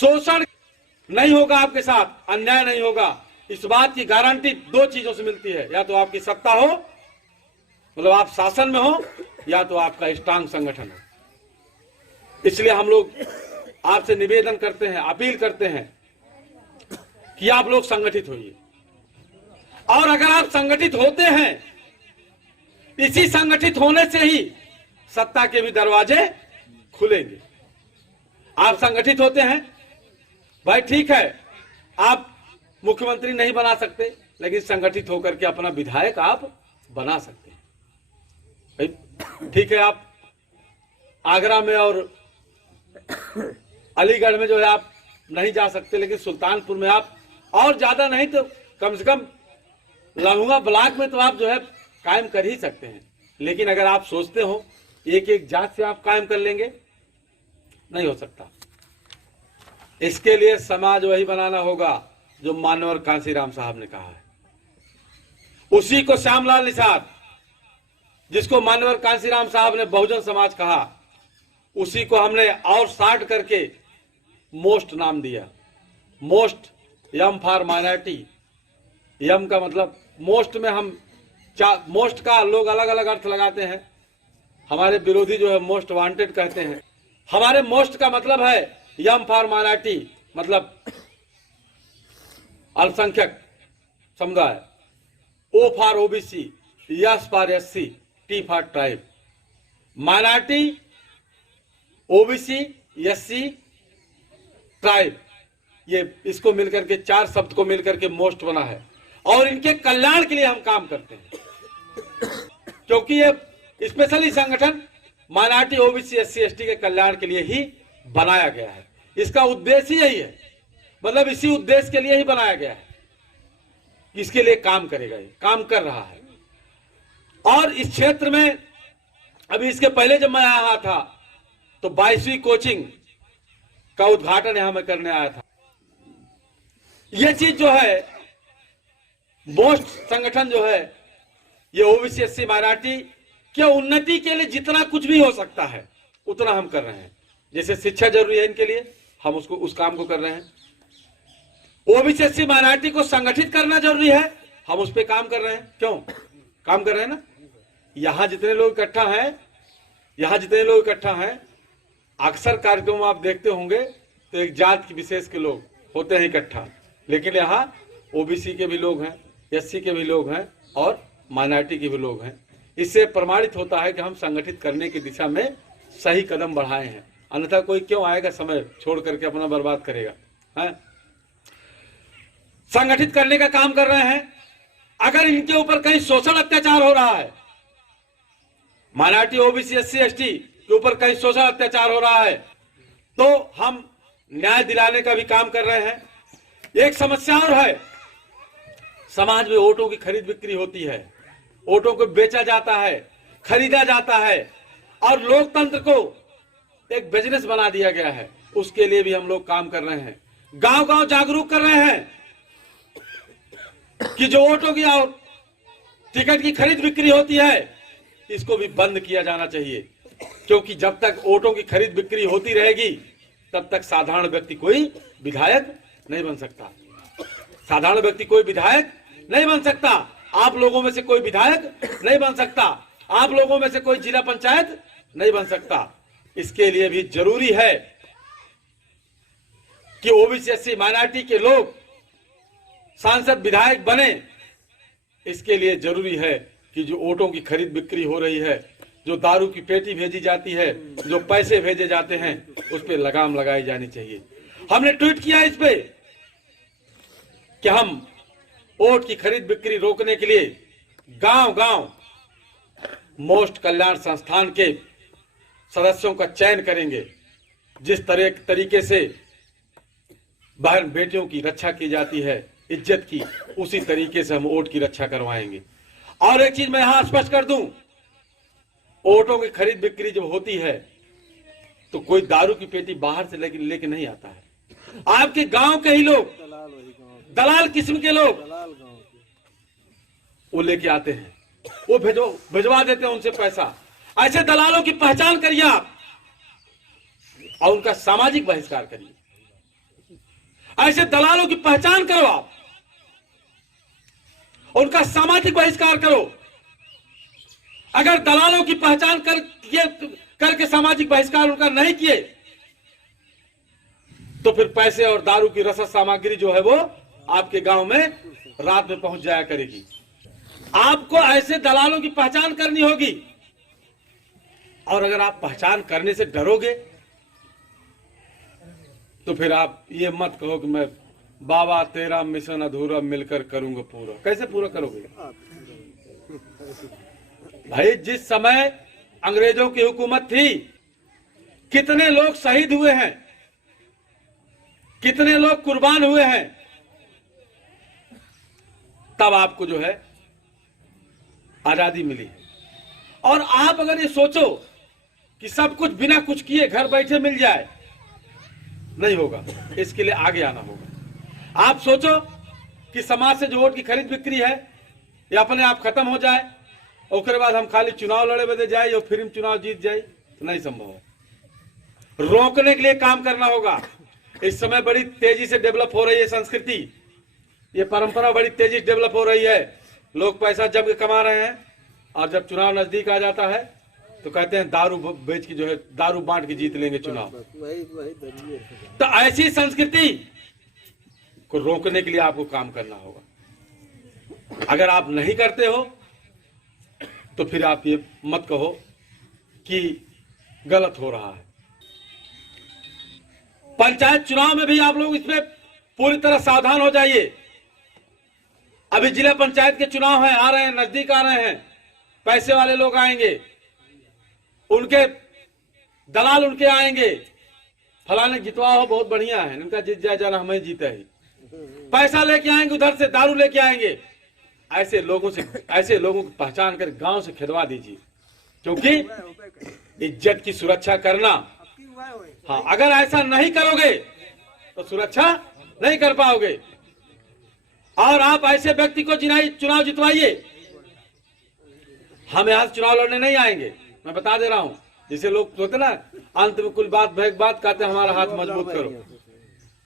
शोषण नहीं होगा, आपके साथ अन्याय नहीं होगा। इस बात की गारंटी दो चीजों से मिलती है, या तो आपकी सत्ता हो, मतलब आप शासन में हो, या तो आपका स्ट्रांग संगठन हो। इसलिए हम लोग आपसे निवेदन करते हैं, अपील करते हैं कि आप लोग संगठित होइए। और अगर आप संगठित होते हैं, इसी संगठित होने से ही सत्ता के भी दरवाजे खुलेंगे। आप संगठित होते हैं, भाई ठीक है, आप मुख्यमंत्री नहीं बना सकते, लेकिन संगठित होकर के अपना विधायक आप बना सकते हैं। भाई ठीक है, आप आगरा में और अलीगढ़ में जो है आप नहीं जा सकते, लेकिन सुल्तानपुर में आप, और ज्यादा नहीं तो कम से कम लंगुआ ब्लॉक में तो आप जो है कायम कर ही सकते हैं। लेकिन अगर आप सोचते हो एक एक जात से आप कायम कर लेंगे, नहीं हो सकता। इसके लिए समाज वही बनाना होगा जो मानवर कांसीराम साहब ने कहा है। उसी को श्यामलाल निषाद, जिसको मानवर कांसीराम साहब ने बहुजन समाज कहा, उसी को हमने और शार्ट करके मोस्ट नाम दिया। मोस्ट, यम फॉर माइनॉरिटी। यम का मतलब मोस्ट में हम मोस्ट का लोग अलग अलग अर्थ लगाते हैं। हमारे विरोधी जो है मोस्ट वांटेड कहते हैं। हमारे मोस्ट का मतलब है यम फॉर माइनॉरिटी, मतलब अल्पसंख्यक समुदाय। O for OBC, S for SC, T for tribe. Minority, OBC, SC, tribe, ये इसको मिलकर के, चार शब्द को मिलकर के मोस्ट बना है। और इनके कल्याण के लिए हम काम करते हैं, क्योंकि ये स्पेशली संगठन माइनॉरिटी, ओबीसी, एससी, एसटी के कल्याण के लिए ही बनाया गया है। इसका उद्देश्य यही है, मतलब इसी उद्देश्य के लिए ही बनाया गया है। इसके लिए काम करेगा, ये काम कर रहा है। और इस क्षेत्र में अभी इसके पहले जब मैं यहाँ था तो 22वीं कोचिंग का उद्घाटन यहां मैं करने आया था। ये चीज जो है, मोस्ट संगठन जो है, ये ओबीसी, एससी, माइनॉरिटी के उन्नति के लिए जितना कुछ भी हो सकता है उतना हम कर रहे हैं। जैसे शिक्षा जरूरी है इनके लिए, हम उसको उस काम को कर रहे हैं। ओबीसी, एससी, माइनॉरिटी को संगठित करना जरूरी है, हम उस पर काम कर रहे हैं। क्यों काम कर रहे हैं ना, यहां जितने लोग इकट्ठा हैं, अक्सर कार्यक्रम आप देखते होंगे तो एक जात की विशेष के लोग होते हैं इकट्ठा, लेकिन यहाँ ओबीसी के भी लोग हैं, एससी के भी लोग हैं और माइनॉरिटी के भी लोग हैं। इससे प्रमाणित होता है कि हम संगठित करने की दिशा में सही कदम बढ़ाए हैं। अन्यथा कोई क्यों आएगा समय छोड़ करके अपना बर्बाद करेगा, है? संगठित करने का काम कर रहे हैं। अगर इनके ऊपर कहीं शोषण अत्याचार हो रहा है, माइनॉरिटी, ओबीसी, एससी, एसटी के ऊपर कहीं शोषण अत्याचार हो रहा है, तो हम न्याय दिलाने का भी काम कर रहे हैं। एक समस्या और है, समाज में वोटों की खरीद बिक्री होती है, वोटों को बेचा जाता है, खरीदा जाता है, और लोकतंत्र को एक बिजनेस बना दिया गया है। उसके लिए भी हम लोग काम कर रहे हैं। गांव गांव जागरूक कर रहे हैं कि जो वोटों की और टिकट की खरीद बिक्री होती है, इसको भी बंद किया जाना चाहिए। क्योंकि जब तक वोटों की खरीद बिक्री होती रहेगी, तब तक साधारण व्यक्ति कोई विधायक नहीं बन सकता। साधारण व्यक्ति कोई विधायक नहीं बन सकता। आप लोगों में से कोई विधायक नहीं बन सकता। आप लोगों में से कोई जिला पंचायत नहीं बन सकता। इसके लिए भी जरूरी है कि ओबीसी, एससी, माइनॉरिटी के लोग सांसद, विधायक बने। इसके लिए जरूरी है कि जो वोटों की खरीद बिक्री हो रही है, जो दारू की पेटी भेजी जाती है, जो पैसे भेजे जाते हैं, उस पर लगाम लगाई जानी चाहिए। हमने ट्वीट किया इस पे कि हम वोट की खरीद बिक्री रोकने के लिए गांव गांव मोस्ट कल्याण संस्थान के सदस्यों का चयन करेंगे। जिस तरीके से बहन बेटियों की रक्षा की जाती है, इज्जत की, उसी तरीके से हम वोट की रक्षा करवाएंगे। और एक चीज मैं यहां स्पष्ट कर दूं, वोटों की खरीद बिक्री जब होती है तो कोई दारू की पेटी बाहर से लेके नहीं आता है। आपके गांव के ही लोग, दलाल किस्म के लोग, वो लेके आते हैं, वो भिजवा देते हैं उनसे पैसा। ऐसे दलालों की पहचान करिए आप और उनका सामाजिक बहिष्कार करिए। ऐसे दलालों की पहचान करो आप, उनका सामाजिक बहिष्कार करो। अगर दलालों की पहचान करके सामाजिक बहिष्कार उनका नहीं किए तो फिर पैसे और दारू की रसद सामग्री जो है वो आपके गांव में रात में पहुंच जाया करेगी। आपको ऐसे दलालों की पहचान करनी होगी। और अगर आप पहचान करने से डरोगे तो फिर आप ये मत कहो कि मैं बाबा तेरा मिशन अधूरा मिलकर करूंगा पूरा। कैसे पूरा करोगे भाई? जिस समय अंग्रेजों की हुकूमत थी, कितने लोग शहीद हुए हैं, कितने लोग कुर्बान हुए हैं। तब आपको जो है आजादी मिली। और आप अगर ये सोचो कि सब कुछ बिना कुछ किए घर बैठे मिल जाए, नहीं होगा। इसके लिए आगे आना होगा। आप सोचो कि समाज से जो वोट की खरीद बिक्री है ये अपने आप खत्म हो जाए, उसके बाद हम खाली चुनाव लड़े बदे जाए और फिर हम चुनाव जीत जाए, तो नहीं संभव है। रोकने के लिए काम करना होगा। इस समय बड़ी तेजी से डेवलप हो रही है संस्कृति, ये परंपरा बड़ी तेजी से डेवलप हो रही है। लोग पैसा जम के कमा रहे हैं और जब चुनाव नजदीक आ जाता है तो कहते हैं दारू बेच के जो है दारू बांट के जीत लेंगे चुनाव। तो ऐसी संस्कृति को रोकने के लिए आपको काम करना होगा। अगर आप नहीं करते हो तो फिर आप ये मत कहो कि गलत हो रहा है। पंचायत चुनाव में भी आप लोग इसमें पूरी तरह सावधान हो जाइए। अभी जिला पंचायत के चुनाव है, आ रहे हैं, नजदीक आ रहे हैं। पैसे वाले लोग आएंगे, उनके दलाल उनके आएंगे, फलाने जितवा हो बहुत बढ़िया है, इनका जीत जाए जाना हमें जीता ही। पैसा लेके आएंगे, उधर से दारू लेके आएंगे। ऐसे लोगों की पहचान कर गांव से खिलवा दीजिए, क्योंकि इज्जत की सुरक्षा करना, हाँ, अगर ऐसा नहीं करोगे तो सुरक्षा नहीं कर पाओगे। और आप ऐसे व्यक्ति को चुनाव जितवाइए। हम यहां से चुनाव लड़ने नहीं आएंगे, मैं बता दे रहा हूं। जिसे लोग सोचते ना अंत में कुल बात भैक बात कहते हैं हमारा हाथ मजबूत करो।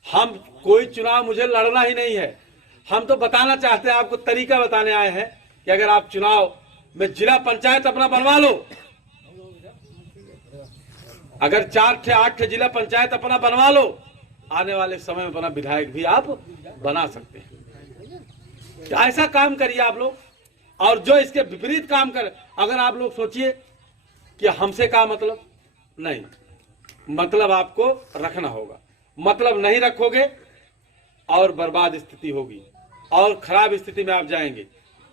हम कोई चुनाव मुझे लड़ना ही नहीं है। हम तो बताना चाहते हैं, आपको तरीका बताने आए हैं कि अगर आप चुनाव में जिला पंचायत अपना बनवा लो, अगर 4 से 8 जिला पंचायत अपना बनवा लो, आने वाले समय में अपना विधायक भी आप बना सकते हैं। तो ऐसा काम करिए आप लोग। और जो इसके विपरीत काम करे, अगर आप लोग सोचिए कि हमसे क्या मतलब, नहीं, मतलब आपको रखना होगा। मतलब नहीं रखोगे और बर्बाद स्थिति होगी और खराब स्थिति में आप जाएंगे।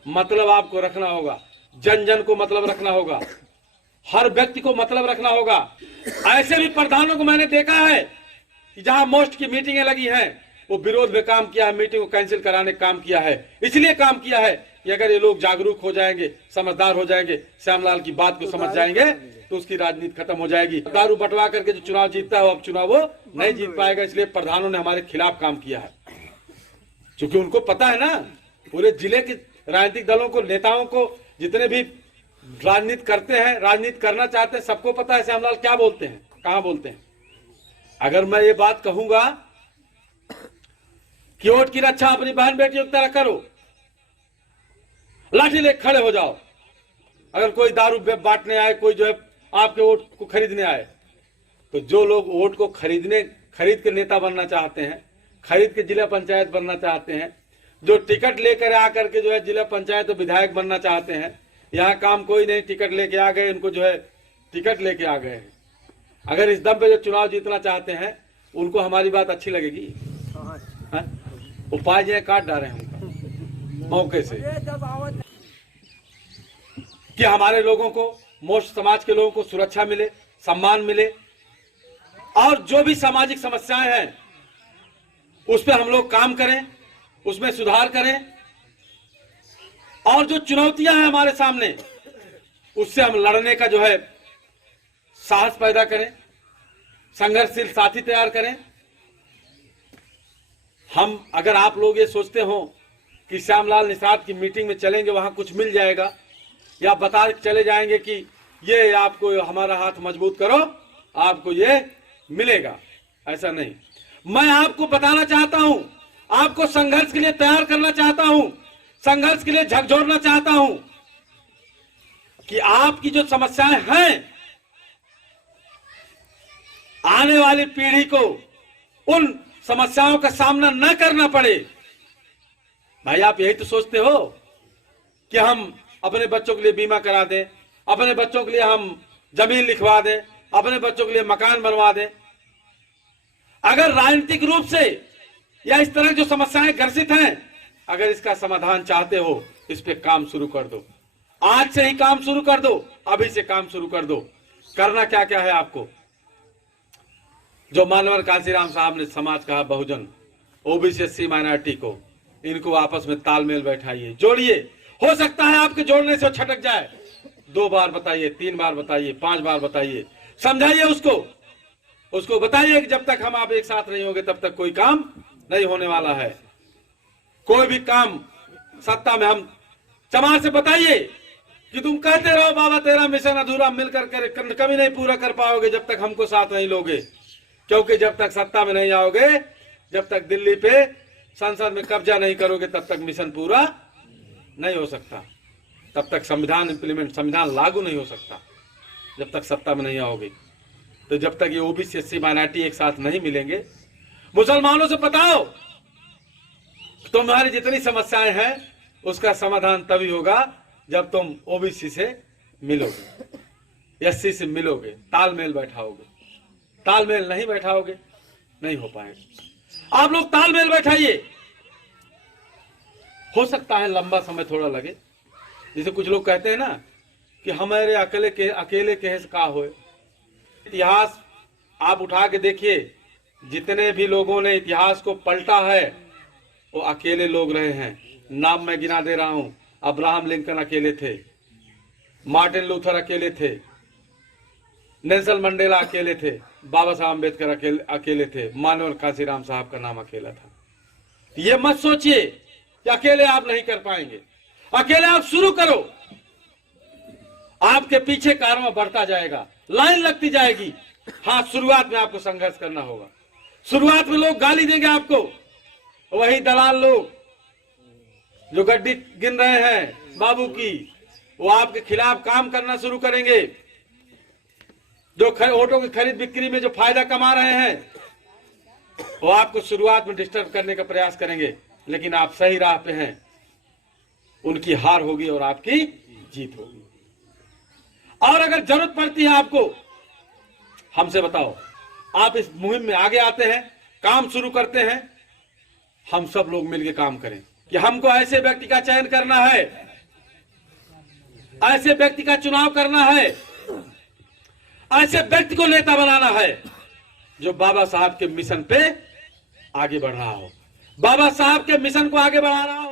मतलब आपको रखना होगा, जन जन को मतलब रखना होगा, हर व्यक्ति को मतलब रखना होगा। ऐसे भी प्रधानों को मैंने देखा है कि जहां मोस्ट की मीटिंगें लगी हैं, वो विरोध में काम किया है, मीटिंग को कैंसिल कराने का काम किया है। इसलिए काम किया है कि अगर ये लोग जागरूक हो जाएंगे, समझदार हो जाएंगे, श्यामलाल की बात को समझ जाएंगे तो उसकी राजनीति खत्म हो जाएगी। दारू बंटवा करके जो चुनाव जीतता है, अब चुनाव वो नहीं जीत पाएगा। इसलिए प्रधानों ने हमारे खिलाफ काम किया है, क्योंकि उनको पता है ना, पूरे जिले के राजनीतिक दलों को, नेताओं को, जितने भी राजनीति करते हैं, राजनीति करना चाहते हैं, सबको पता है श्यामलाल क्या बोलते हैं, कहां बोलते हैं। अगर मैं ये बात कहूंगा कि वोट की रक्षा अपनी बहन बेटियों की तरह करो, लाठी लेकर खड़े हो जाओ। अगर कोई दारू बांटने आए, कोई जो है आपके वोट को खरीदने आए, तो जो लोग वोट को खरीद के नेता बनना चाहते हैं, खरीद के जिला पंचायत बनना चाहते हैं, जो टिकट लेकर आकर के जो है जिला पंचायत और विधायक बनना चाहते हैं, यहाँ काम कोई नहीं, टिकट लेके आ गए, उनको जो है टिकट लेके आ गए हैं। अगर इस दम पे जो चुनाव जीतना चाहते हैं, उनको हमारी बात अच्छी लगेगी? उपाय जो है काट डाले हम मौके से, कि हमारे लोगों को, मोस्ट समाज के लोगों को सुरक्षा मिले, सम्मान मिले, और जो भी सामाजिक समस्याएं हैं उस पर हम लोग काम करें, उसमें सुधार करें, और जो चुनौतियां हैं हमारे सामने उससे हम लड़ने का जो है साहस पैदा करें, संघर्षशील साथी तैयार करें। हम, अगर आप लोग ये सोचते हो कि श्यामलाल निषाद की मीटिंग में चलेंगे वहां कुछ मिल जाएगा, या बता चले जाएंगे कि ये आपको हमारा हाथ मजबूत करो, आपको ये मिलेगा, ऐसा नहीं। मैं आपको बताना चाहता हूं, आपको संघर्ष के लिए तैयार करना चाहता हूं, संघर्ष के लिए झकझोरना चाहता हूं कि आपकी जो समस्याएं हैं, आने वाली पीढ़ी को उन समस्याओं का सामना न करना पड़े। भाई आप यही तो सोचते हो कि हम अपने बच्चों के लिए बीमा करा दें, अपने बच्चों के लिए हम जमीन लिखवा दें, अपने बच्चों के लिए मकान बनवा दें। अगर राजनीतिक रूप से या इस तरह जो समस्याएं ग्रसित हैं, अगर इसका समाधान चाहते हो, इस पे काम शुरू कर दो। आज से ही काम शुरू कर दो, अभी से काम शुरू कर दो। करना क्या क्या है आपको? जो मानवर कांशीराम साहब ने समाज कहा, बहुजन, ओबीसी, एससी, माइनॉरिटी को, इनको आपस में तालमेल बैठाइए, जोड़िए। हो सकता है आपके जोड़ने से छटक जाए, 2 बार बताइए, 3 बार बताइए, 5 बार बताइए, समझाइए उसको बताइए कि जब तक हम आप एक साथ नहीं होंगे तब तक कोई काम नहीं होने वाला है। कोई भी काम सत्ता में हम चमार से बताइए कि तुम कहते रहो बाबा तेरा मिशन अधूरा, मिलकर कभी नहीं पूरा कर पाओगे जब तक हमको साथ नहीं लोगे। क्योंकि जब तक सत्ता में नहीं आओगे, जब तक दिल्ली पे संसद में कब्जा नहीं करोगे, तब तक मिशन पूरा नहीं हो सकता, तब तक संविधान लागू नहीं हो सकता, जब तक सत्ता में नहीं आओगे। तो जब तक ये ओबीसी, एससी, माइनॉरिटी एक साथ नहीं मिलेंगे, मुसलमानों से बताओ तुम्हारी जितनी समस्याएं हैं उसका समाधान तभी होगा जब तुम ओबीसी से मिलोगे, एससी से मिलोगे, तालमेल बैठाओगे। तालमेल नहीं बैठाओगे, नहीं हो पाएगा। आप लोग तालमेल बैठाइए। हो सकता है लंबा समय थोड़ा लगे, जैसे कुछ लोग कहते हैं ना कि हमारे अकेले केस का हो। इतिहास आप उठा के देखिए, जितने भी लोगों ने इतिहास को पलटा है वो अकेले लोग रहे हैं। नाम मैं गिना दे रहा हूं, अब्राहम लिंकन अकेले थे, मार्टिन लूथर अकेले थे, नेल्सन मंडेला अकेले थे, बाबा साहब अम्बेडकर अकेले थे, मानवर कांशीराम साहब का नाम अकेला था। ये मत सोचिए कि अकेले आप नहीं कर पाएंगे। अकेले आप शुरू करो, आपके पीछे कारवां बढ़ता जाएगा, लाइन लगती जाएगी। हाँ, शुरुआत में आपको संघर्ष करना होगा। शुरुआत में लोग गाली देंगे आपको, वही दलाल लोग जो गड्डी गिन रहे हैं बाबू की, वो आपके खिलाफ काम करना शुरू करेंगे। जो ऑटो की खरीद बिक्री में जो फायदा कमा रहे हैं, वो आपको शुरुआत में डिस्टर्ब करने का प्रयास करेंगे, लेकिन आप सही राह पे हैं, उनकी हार होगी और आपकी जीत होगी। और अगर जरूरत पड़ती है आपको, हमसे बताओ, आप इस मुहिम में आगे आते हैं, काम शुरू करते हैं, हम सब लोग मिलकर काम करें कि हमको ऐसे व्यक्ति का चयन करना है, ऐसे व्यक्ति का चुनाव करना है, ऐसे व्यक्ति को नेता बनाना है जो बाबा साहब के मिशन पे आगे बढ़ रहा हो, बाबा साहब के मिशन को आगे बढ़ा रहा हो।